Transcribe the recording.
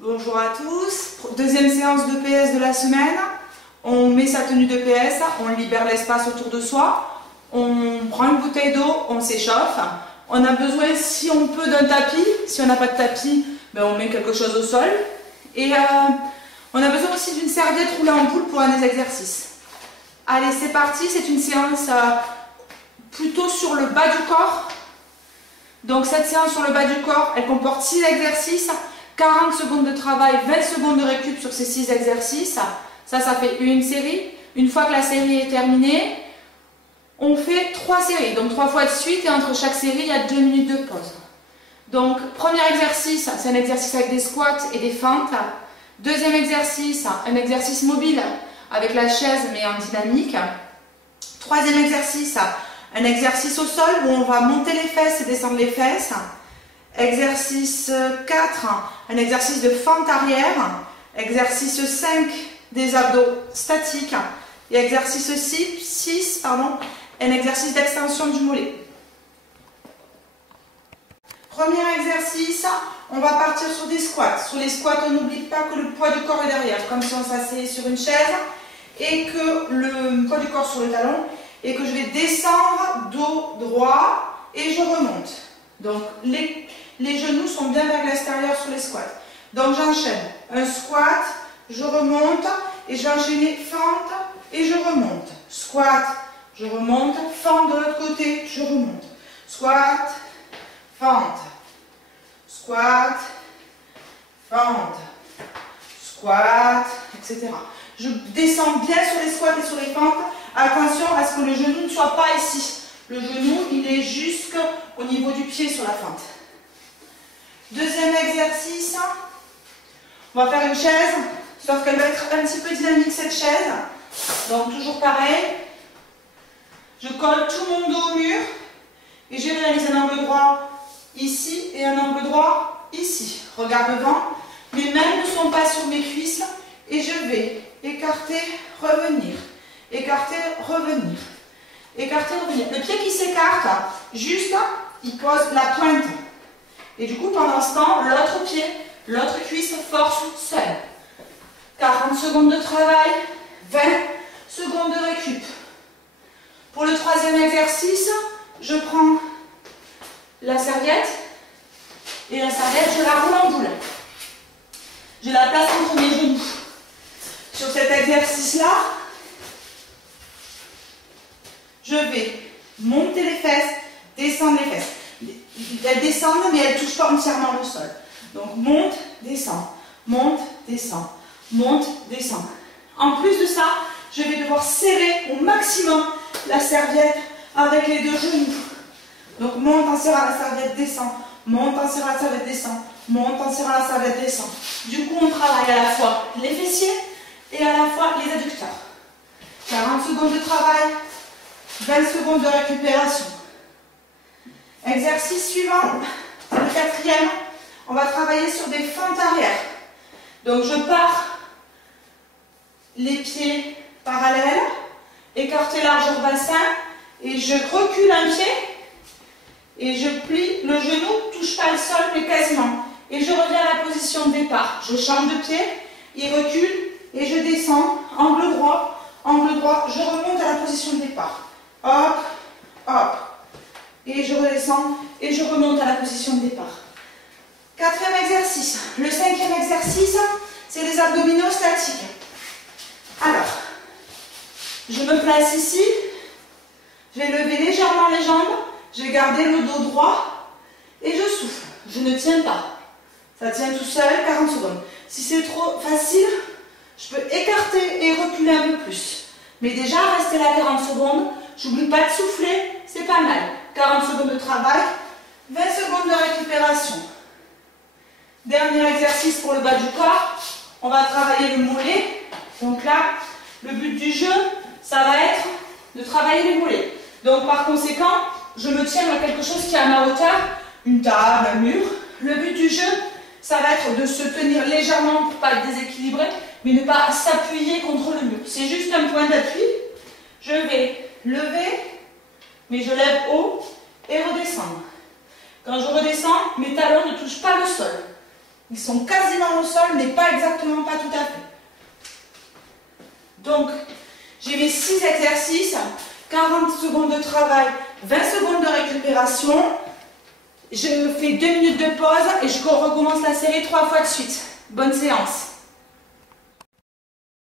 Bonjour à tous, deuxième séance de PS de la semaine. On met sa tenue de PS, on libère l'espace autour de soi, on prend une bouteille d'eau, on s'échauffe. On a besoin, si on peut, d'un tapis. Si on n'a pas de tapis, ben on met quelque chose au sol. Et on a besoin aussi d'une serviette roulée en boule pour un des exercices. Allez, c'est parti, c'est une séance plutôt sur le bas du corps. Donc cette séance sur le bas du corps, elle comporte 6 exercices, 40 secondes de travail, 20 secondes de récup sur ces 6 exercices. Ça fait une série. Une fois que la série est terminée, on fait 3 séries, donc 3 fois de suite, et entre chaque série, il y a 2 minutes de pause. Donc, premier exercice, c'est un exercice avec des squats et des fentes. Deuxième exercice, un exercice mobile avec la chaise mais en dynamique. Troisième exercice, un exercice au sol où on va monter les fesses et descendre les fesses. Exercice 4, un exercice de fente arrière. Exercice 5, des abdos statiques. Et exercice 6, un exercice d'extension du mollet. Premier exercice, on va partir sur des squats. Sur les squats, on n'oublie pas que le poids du corps est derrière, comme si on s'asseyait sur une chaise, et que le poids du corps sur le talon, et que je vais descendre dos droit et je remonte. Donc les genoux sont bien vers l'extérieur sur les squats. Donc j'enchaîne un squat, je remonte, et je vais enchaîner fente et je remonte. Squat, je remonte, fente de l'autre côté, je remonte. Squat, fente, squat, fente, squat, etc. Je descends bien sur les squats et sur les fentes. Attention à ce que le genou ne soit pas ici. Le genou, il est jusqu'au niveau du pied sur la fente. Deuxième exercice, on va faire une chaise, sauf qu'elle va être un petit peu dynamique cette chaise. Donc toujours pareil, je colle tout mon dos au mur et je réalise un angle droit ici et un angle droit ici. Regarde devant, mes mains ne sont pas sur mes cuisses et je vais écarter, revenir, écarter, revenir, écarter, revenir. Le pied qui s'écarte, juste, il pose la pointe. Et du coup, pendant ce temps, l'autre pied, l'autre cuisse force seul. 40 secondes de travail, 20 secondes de récup. Pour le troisième exercice, je prends la serviette et la serviette, je la roule en boule. Je la place entre mes genoux. Sur cet exercice-là, je vais monter les fesses, descendre les fesses. Elles descendent, mais elles ne touchent pas entièrement le sol. Donc monte, descend, monte, descend, monte, descend. En plus de ça, je vais devoir serrer au maximum la serviette avec les deux genoux. Donc monte en serrant la serviette, descend, monte en serrant la serviette, descend, monte en serrant la serviette, descend. Du coup, on travaille à la fois les fessiers et à la fois les adducteurs. 40 secondes de travail, 20 secondes de récupération. Exercice suivant, c'est le quatrième. On va travailler sur des fentes arrière. Donc je pars les pieds parallèles, écarté largeur bassin, et je recule un pied et je plie, le genou ne touche pas le sol mais quasiment. Et je reviens à la position de départ. Je change de pied, il recule et je descends, angle droit, je remonte à la position de départ. Hop, hop. Et je redescends et je remonte à la position de départ. Quatrième exercice. Le cinquième exercice, c'est les abdominaux statiques. Alors, je me place ici, je vais lever légèrement les jambes, je vais garder le dos droit et je souffle. Je ne tiens pas. Ça tient tout seul, 40 secondes. Si c'est trop facile, je peux écarter et reculer un peu plus. Mais déjà, rester là 40 secondes, j'oublie pas de souffler, c'est pas mal. 40 secondes de travail, 20 secondes de récupération. Dernier exercice pour le bas du corps, on va travailler le mollet. Donc là, le but du jeu, ça va être de travailler les mollets. Donc par conséquent, je me tiens à quelque chose qui est à ma hauteur, une table, un mur. Le but du jeu, ça va être de se tenir légèrement pour ne pas être déséquilibré, mais ne pas s'appuyer contre le mur. C'est juste un point d'appui. Je vais lever, mais je lève haut et redescendre. Quand je redescends, mes talons ne touchent pas le sol. Ils sont quasiment au sol, mais pas exactement, pas tout à fait. Donc, j'ai mes 6 exercices, 40 secondes de travail, 20 secondes de récupération. Je fais 2 minutes de pause et je recommence la série 3 fois de suite. Bonne séance.